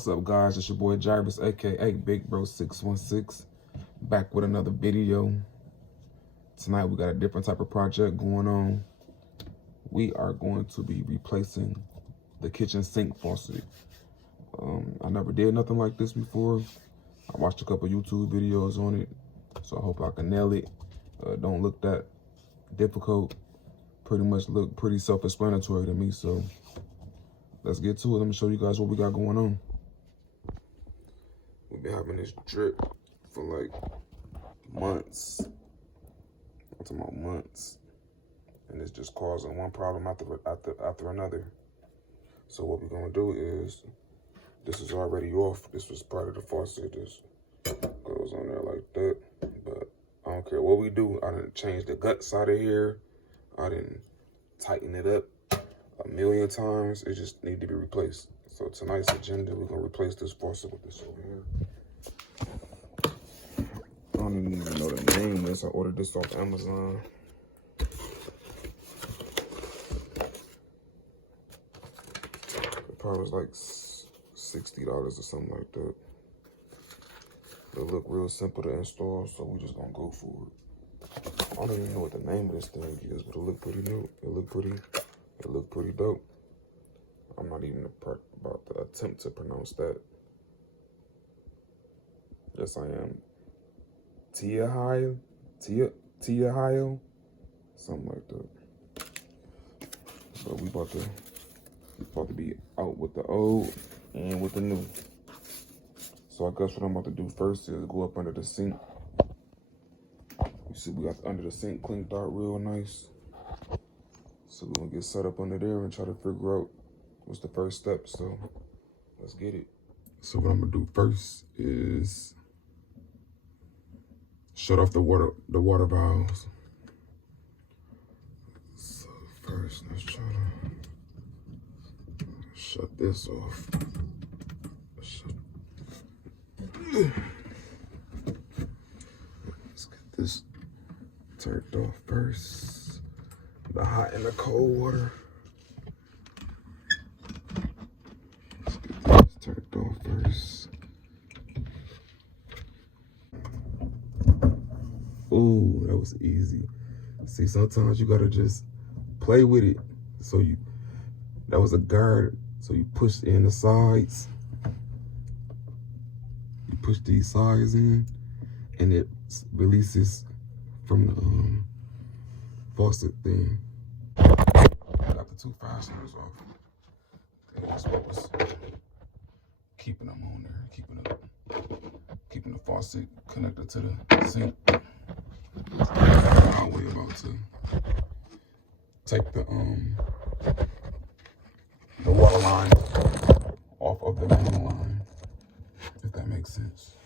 What's up, guys? It's your boy Jarvis, aka Big Bro 616, back with another video. Tonight we got a different type of project going on. We are going to be replacing the kitchen sink faucet. I never did nothing like this before. I watched a couple YouTube videos on it, so I hope I can nail it. Don't look that difficult. Pretty much look pretty self-explanatory to me, so let's get to it. Let me show you guys what we got going on. We've been having this drip for like months. I'm talking about months. And it's just causing one problem after another. So what we're gonna do is, this is already off. This was part of the faucet. This goes on there like that. But I don't care what we do. I didn't change the guts out of here. I didn't tighten it up a million times. It just need to be replaced. So tonight's agenda, we're gonna replace this faucet with this over here. I don't even know the name of this. I ordered this off Amazon. It probably was like $60 or something like that. It look real simple to install, so we're just gonna go for it. I don't even know what the name of this thing is, but it look pretty new. It look pretty dope. I'm not even about to attempt to pronounce that. Yes, I am. Tia, something like that. But we about to be out with the old and with the new. So I guess what I'm about to do first is go up under the sink. You see, we got under the sink cleaned out real nice. So we're gonna get set up under there and try to figure out what's the first step. So let's get it. So what I'm gonna do first is shut off the water valves. So first, let's try to shut this off. Let's get this turned off first. The hot and the cold water. Let's get this turned off first. Ooh, that was easy. See, sometimes you gotta just play with it. So that was a guard. So you push in the sides. You push these sides in, and it releases from the faucet thing. I got the two fasteners off. And that's what was keeping them on there, keeping the faucet connected to the sink. Now we're about to take the water line off of the main line, if that makes sense.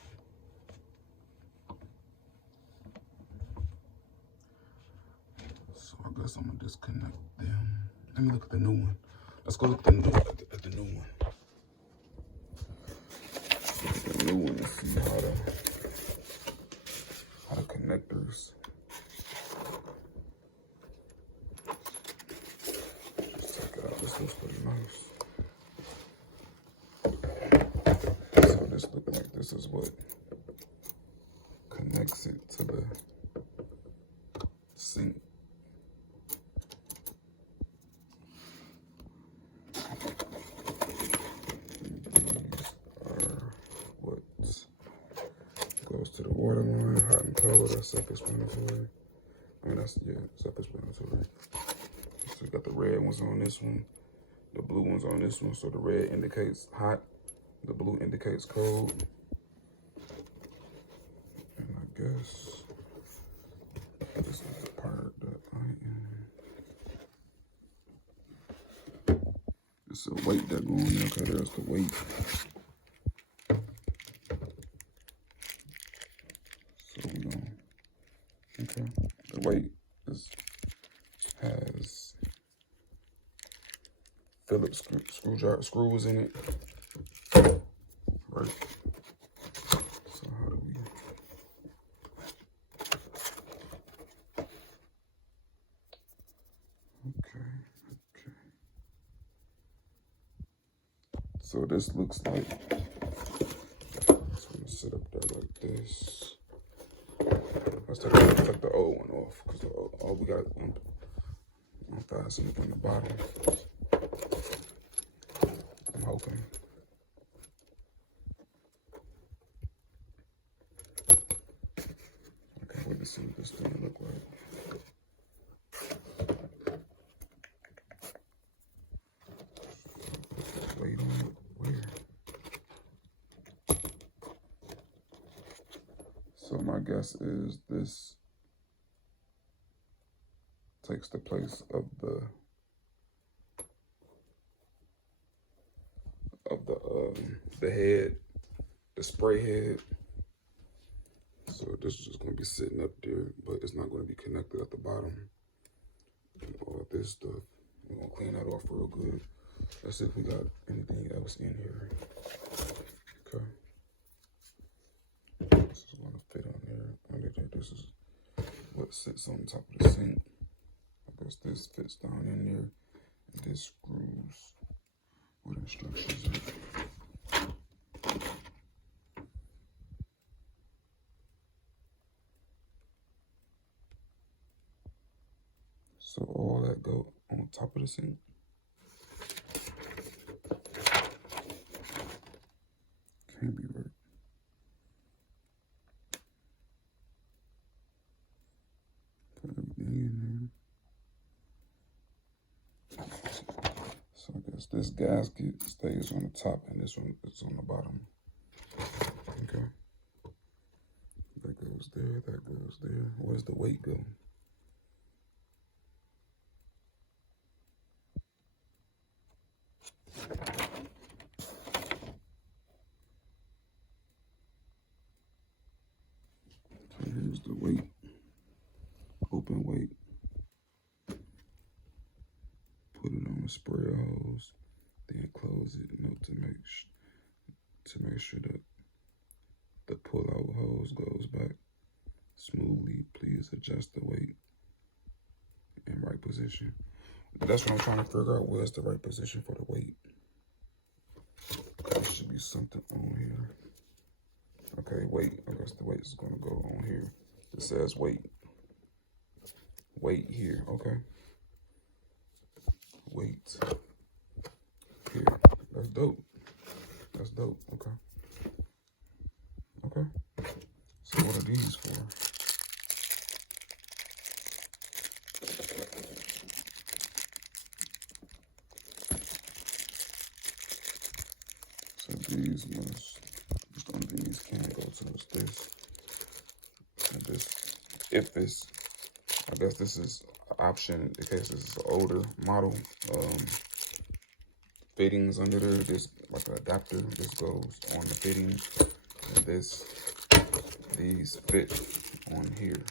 So I guess I'm gonna disconnect them. Let me look at the new one. Let's go look at the new one. Look at the new one and see how the connectors. Just check it out. This looks pretty nice. So this looking like this is what connects it to the sink. Goes to the water line, hot and cold. That's self-explanatory. I mean, that's, yeah, self-explanatory. So we got the red ones on this one, the blue ones on this one. So the red indicates hot, the blue indicates cold. And I guess this is the part that it's a weight that go on there. Okay, there's the weight. Okay, the weight has Phillips screws in it. Right. So how do we? Okay. So this looks like, it's gonna sit up there like this. Let's take the old one off, because all we got unfastened from the bottom. I'm hoping. I can't wait to see what this thing look like. Weight on it. Where? So my guess is this takes the place of the head, the spray head. So this is just gonna be sitting up there, but it's not gonna be connected at the bottom. And all this stuff, we're gonna clean that off real good. Let's see if we got anything else in here. Okay. This is gonna fit on there. Under there, this is what sits on top of the sink. I guess this fits down in there, and this screws with instructions in it. So all that go on top of the sink. Can't be right. Put everything in there. So I guess this gasket stays on the top and this one is on the bottom. Okay. That goes there, that goes there. Where's the weight go? Okay, here's the weight. Open weight. Put it on the sprayer hose, then close it, to make sure that the pull-out hose goes back smoothly. Please adjust the weight in right position. That's what I'm trying to figure out. Where's the right position for the weight? There should be something on here. Okay, weight. I guess the weight is gonna go on here. It says weight. Weight here. Okay. Weight here. That's dope. That's dope. Okay. Okay. So what are these for? So these must, just on these can't go towards this. And this, if it's, I guess this is an option in case this is an older model. Fittings under there, this like an adapter. This goes on the fitting, and these fit on here.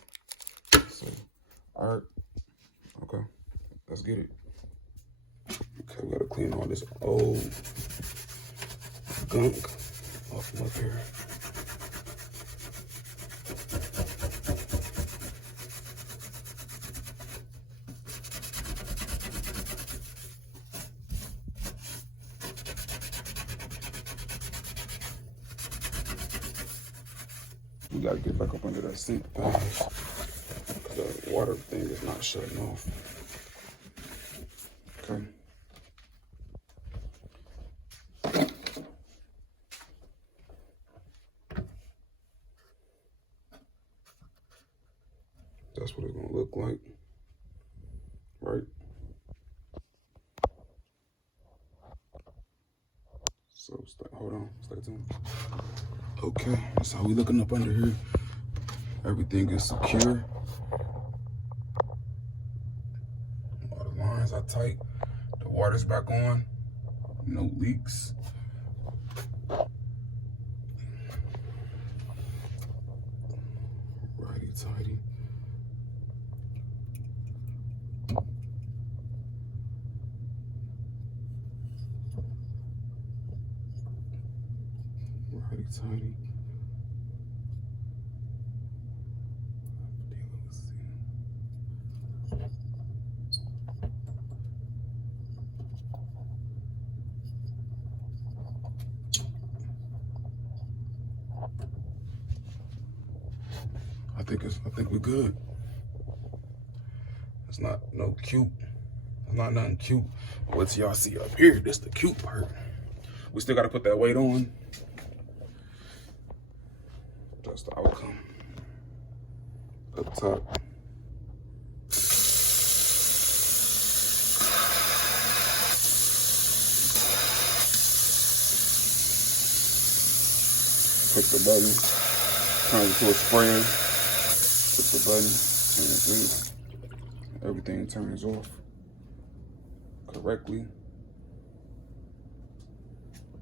So, all right, okay, let's get it. Okay, we gotta clean all this old gunk off from up here. We gotta get back up under that sink fast. The water thing is not shutting off. Okay. That's what it's gonna look like, right? So hold on, stay tuned. Okay, so we looking up under here. Everything is secure. All the lines are tight. The water's back on. No leaks. Righty tighty. Righty tighty. I think we're good. It's not no cute. It's not nothing cute. Wait till y'all see up here. This the cute part. We still gotta put that weight on. That's the outcome. Up top. Click the button, turns it to a sprayer. Click the button, turns it. Everything turns off correctly.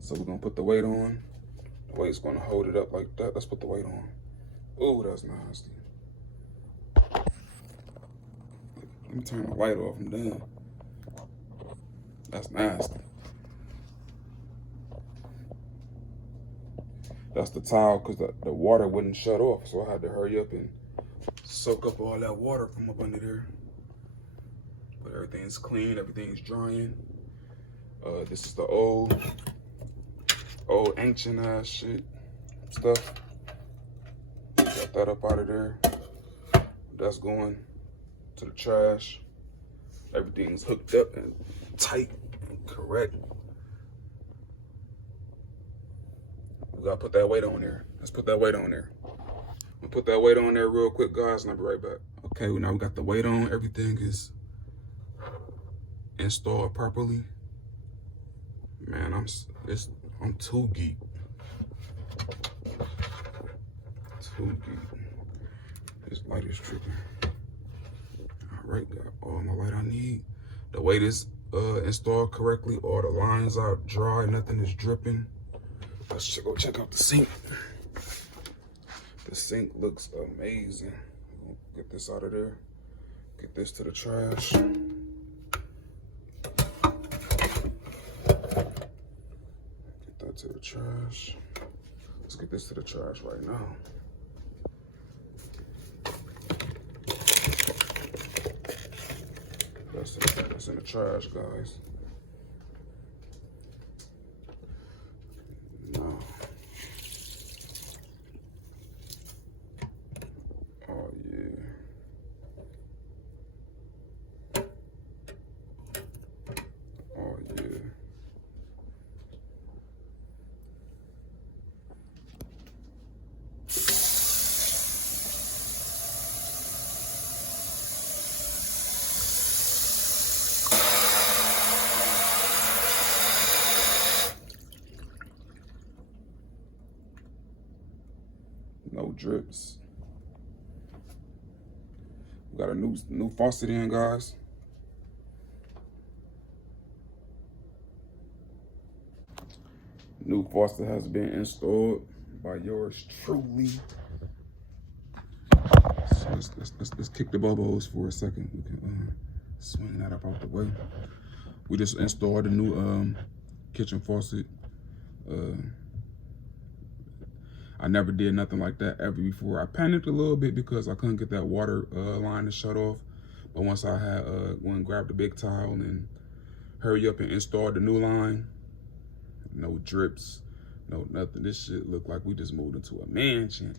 So we're gonna put the weight on. The weight's gonna hold it up like that. Let's put the weight on. Oh, that's nasty. Let me turn the light off, I'm done. That's nasty. That's the towel, because the water wouldn't shut off, so I had to hurry up and soak up all that water from up under there. But everything's clean, everything's drying. This is the old ancient ass shit stuff. Got that up out of there. That's going to the trash. Everything's hooked up and tight and correct. We gotta put that weight on there. Let's put that weight on there. We'll put that weight on there real quick, guys, and I'll be right back. Okay, well, now we got the weight on. Everything is installed properly. Man, I'm too geek. Too geek. This light is tripping. All right, got all my light I need. The weight is installed correctly. All the lines are dry. Nothing is dripping. Let's go check out the sink. The sink looks amazing. We'll get this out of there. Get this to the trash. Get that to the trash. Let's get this to the trash right now. That's in the trash, guys. No. Oh, yeah. Oh, yeah. No drips. We got a new faucet in, guys. New faucet has been installed by yours truly. So let's kick the bubbles for a second. We can swing that up out the way. We just installed a new kitchen faucet. I never did nothing like that ever before. I panicked a little bit because I couldn't get that water line to shut off. But once I had went and grabbed the big towel and hurry up and installed the new line, no drips, no nothing. This shit looked like we just moved into a mansion.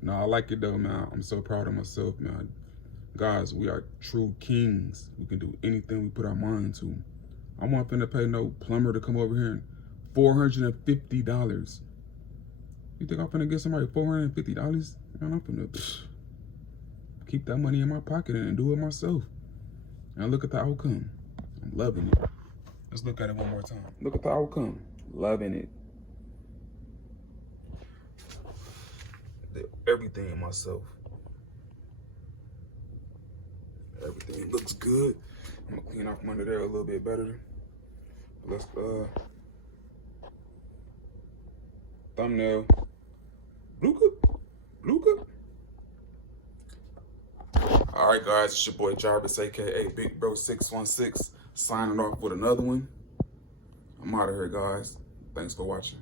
No, I like it though, man. I'm so proud of myself, man. Guys, we are true kings. We can do anything we put our mind to. I'm not finna pay no plumber to come over here and $450. You think I'm finna get somebody $450? Man, I'm finna keep that money in my pocket and do it myself. And look at the outcome. I'm loving it. Let's look at it one more time. Look at the outcome. Loving it. Did everything myself. Everything looks good. I'm gonna clean off from under there a little bit better. Let's thumbnail. Luca. All right, guys, it's your boy Jarvis, aka Big Bro 616, signing off with another one. I'm out of here, guys. Thanks for watching.